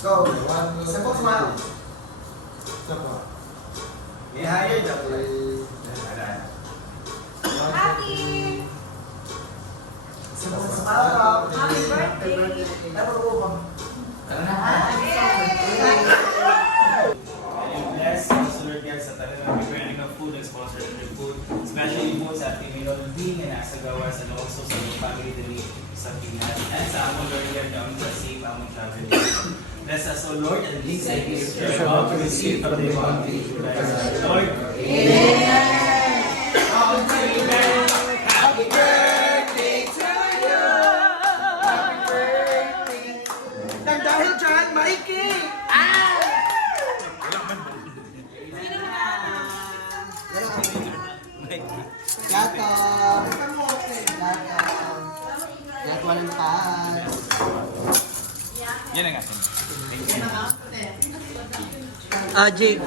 Go. Simple smile. May higher daw. Happy! Simple smile. Happy birthday! Bless also Lord God sa talagang preparing ng food and sponsoring ng food, especially po sa ating Mayroon Ding and Asagawas and also sa mga family dali sa Pinas and sa among Lord God na among safe among travel. Bless us, O Lord, and these I gifts we are about to receive from the bounty of Christ, Lord. Amen. Happy birthday to you. Happy birthday. Nang dahil dyan, Mikey! Gato! Gato walang pad. Yan ang atin. Jake.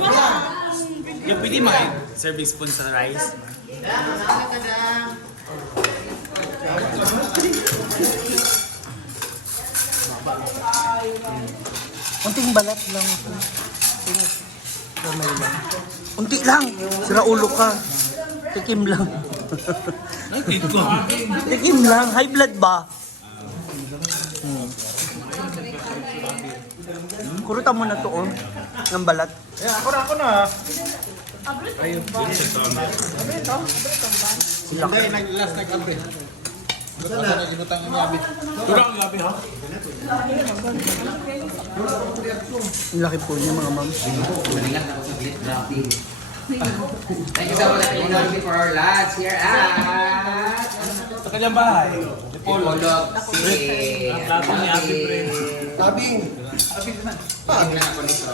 Yung pwede may serving spoon sa rice. Unting balat lang. Gamay lang. Unti lang. Sira ulo ka. Tikim lang. Tikim lang. High blood ba? Kurutan mo na to, oh. Ng balat. Ako na. Sila ka. Last nag-abe. Ang laki po niya, mga ma'am. Thank you so much for our lads here at Sa kanyang bahay. Polog City. Ang plato ni Ate Bren. Tabing. Tingnan ako nito.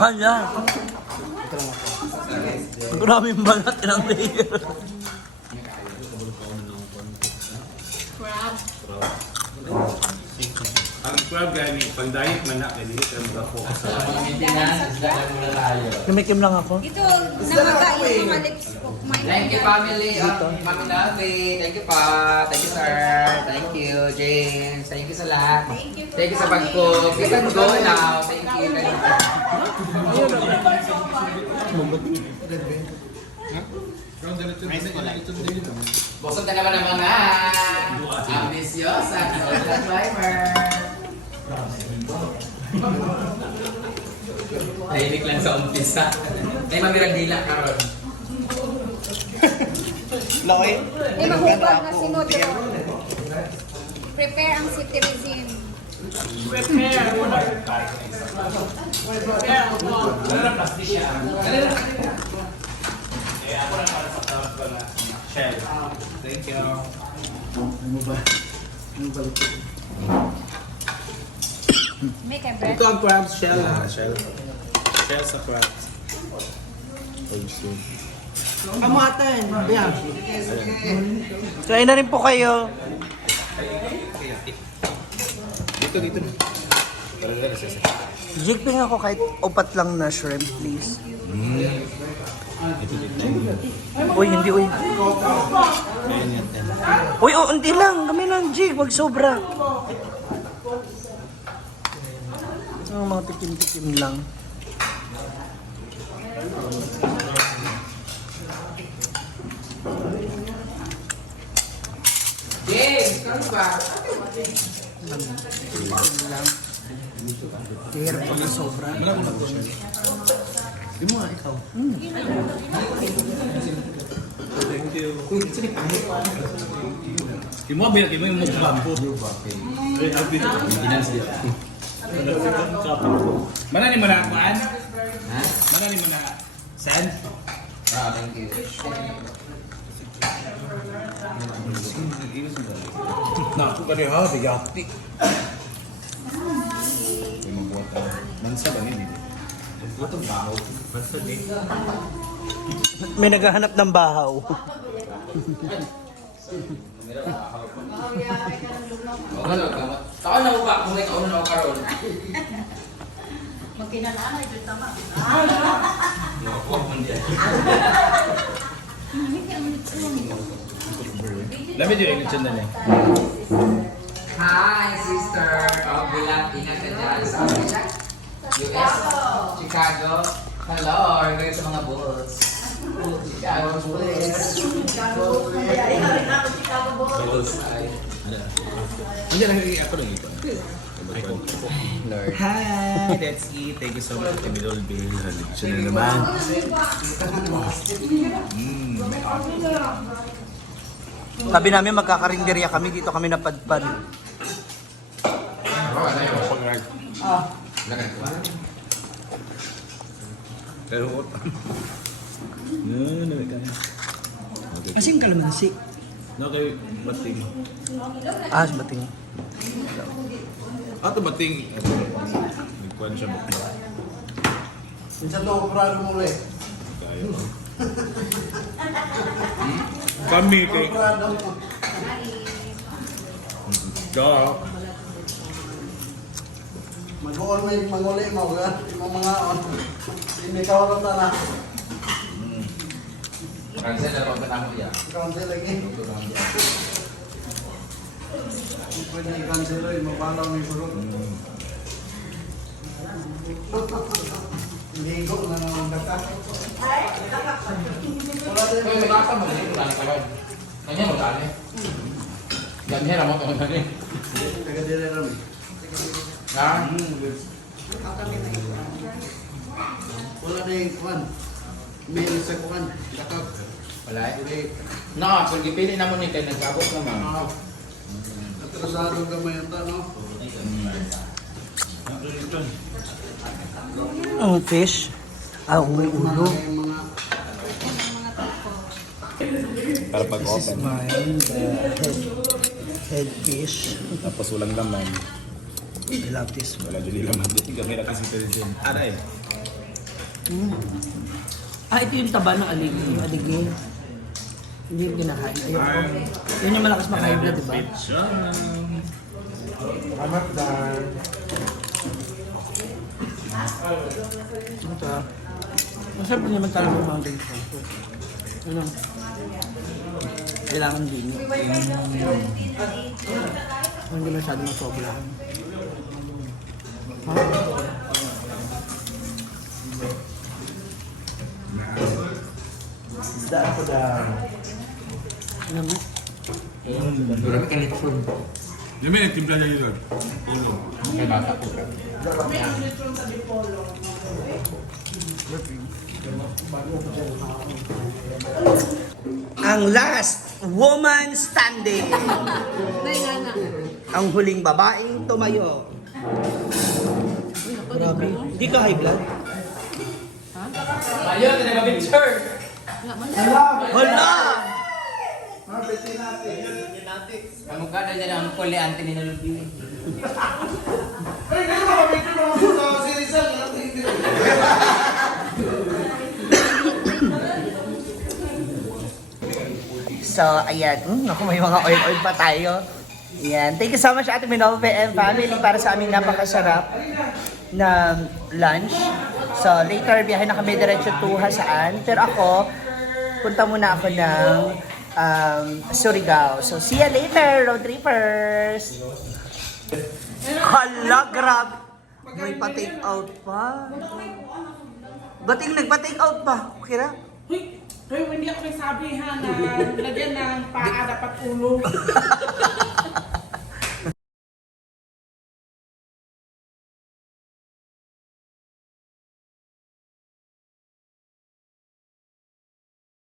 Kanya. Maraming balat ng layer. Ang crab gani, pang diet man na, kaya dito tayo mag-focus sa Lumikim lang ako. Ito, namagay yung mga lips ko. Thank you family. Mami Navi. Thank you pa. Thank you sir. Thank you James. Thank you sa lahat. Thank you sa pag-cook. You can go now. Thank you. Buksan ka naman ng mga ambisyosa sa climber. Tahimik lang sa umpisa. Ay, mamirag dila karon. Loy. Ay, mahubag na sinodro. Prepare ang cetirizine. shell. Thank you. Make a bread. Ito ang crabs shell. Shell. Shell sa crabs. Amaten. Ayan. Try na rin po kayo. Dito. Jigping ako kahit upat lang na shrimp, please. Uy, hindi, uy. Uy, oh, hindi lang. Kami lang, Jig. Wag sobra. Ang mga tikim-tikim lang. James, kano ba? Hirap pa na sobra. Yung mga ikaw. Thank you. Yung mga binag mo yung magkampo. Very happy. Manani mo na kuan? Ha? Manani mo na sand? Ah, thank you. Na, ako ka rin ha, bigati. Mansa ba nini? Itong baho. Basta din. May naghahanap ng bahaw. Taon na mo ba kung may kauna na ako karoon? Magkinalaan, ito tama. Lamit yung election na niya. Hi, sister. Oh, bilang ingat ka dyan sa US, Chicago. Hello, kayo sa mga bulls. Chicago bulls. Hindi lang ako lang ito. Lord. Hi, that's it. Thank you so much, Timmy Dolby. Election na naman. Sabi namin magkakarinderya kami, dito kami napadpad. Pero Asing kalamansi. No, kay Bating. Ah, sa bating. Ato Bating. Nagkuhan siya Bating. Minsan to, prado mo ulit. Kaya. Kami kay... Prado. Dok. Mag-uli mo, yung mga hindi ka walang tala. Cancel na pag mo yan. Cancel lagi. Pwede i-cancel rin, mabalaw may surot. Ligo na naman data. Wala din. Kaya may kasa mo, hindi ko tali ka Lord. Kanya mo tali. Ganyan mo kung tali. Taga-dire rin. Ha? Wala din, kuwan. May isa kuwan. Dakak. Wala eh. No, kung gipili na mo ni kay nag-abot naman. Atrasado gamay ang no? Ang fish. Ah, may ulo. Yung mga Para pag-open. Head fish. Tapos walang laman. I love this. Wala dyan laman. Dito kami na kasi president. Aray. Ah, ito yung taba ng aligi. Yung aligi. Hindi yung kinakain. Ayun. Yun yung malakas makain na, di ba? amat dan. Ito. Masarap din naman talaga yung mga ganito. Ano? Kailangan din. Hindi masyado masobra. Ha? Daan ko daan. Ano mo? Marami ka litron. Yung may nagtimpla niya yun. Ulo. May bata ko. Ang last woman standing. Nayana. Ang huling babaeng tumayo. Grabe. Hindi ka high blood? Ayun, ito na picture. Hala! Kamukha na dyan ang kuli ante ni Nalubyo. So, ayan. Naku, may mga oil-oil pa tayo. Ayan. Thank you so much, Ate Minove and family, para sa aming napakasarap na lunch. So, later, biyahe na kami diretso to Hasaan. Pero ako, punta muna ako ng Surigao. So, see you later, road trippers! Hala, grabe! May pa-take out pa. Bating nagpa-take out pa. Okay na? Hoy, hindi ako nagsabi ha na lagyan ng paa dapat ulo.